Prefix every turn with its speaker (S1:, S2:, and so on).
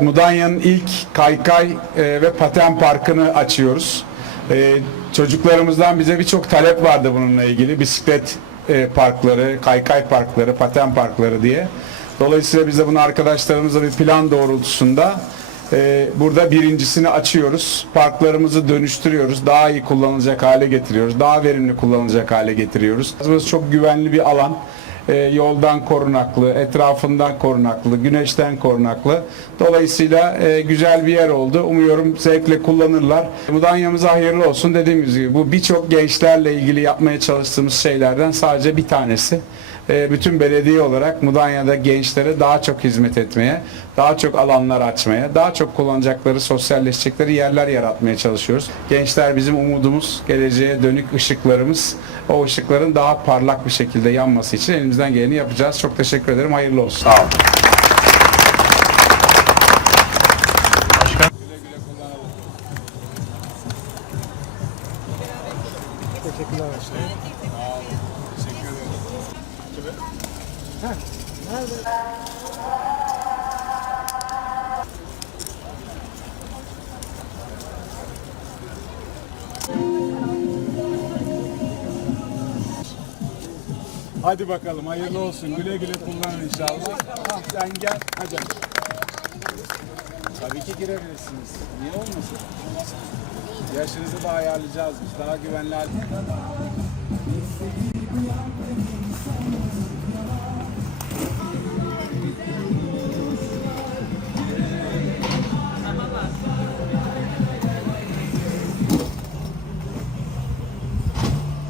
S1: Mudanya'nın ilk kaykay e, ve paten parkını açıyoruz. E, çocuklarımızdan bize birçok talep vardı bununla ilgili. Bisiklet e, parkları, kaykay parkları, paten parkları diye. Dolayısıyla biz de bunu arkadaşlarımızla bir plan doğrultusunda burada birincisini açıyoruz. Parklarımızı dönüştürüyoruz. Daha iyi kullanılacak hale getiriyoruz. Daha verimli kullanılacak hale getiriyoruz. Burası çok güvenli bir alan. E, yoldan korunaklı, etrafından korunaklı, güneşten korunaklı. Dolayısıyla e, güzel bir yer oldu. Umuyorum zevkle kullanırlar. Mudanya'mıza hayırlı olsun. Dediğimiz gibi bu birçok gençlerle ilgili yapmaya çalıştığımız şeylerden sadece bir tanesi. E, bütün belediye olarak Mudanya'da gençlere daha çok hizmet etmeye, daha çok alanlar açmaya, daha çok kullanacakları, sosyalleşecekleri yerler yaratmaya çalışıyoruz. Gençler bizim umudumuz, geleceğe dönük ışıklarımız. O ışıkların daha parlak bir şekilde yanması için elimizden geleni yapacağız. Çok teşekkür ederim. Hayırlı olsun. Sağ olun. Hadi bakalım hayırlı olsun. Güle güle kullanın inşallah. Ah, sen gel. Hadi. Tabii ki girebilirsiniz. Niye olmasın? Yaşınızı da ayarlayacağız biz. Daha güvenli hale.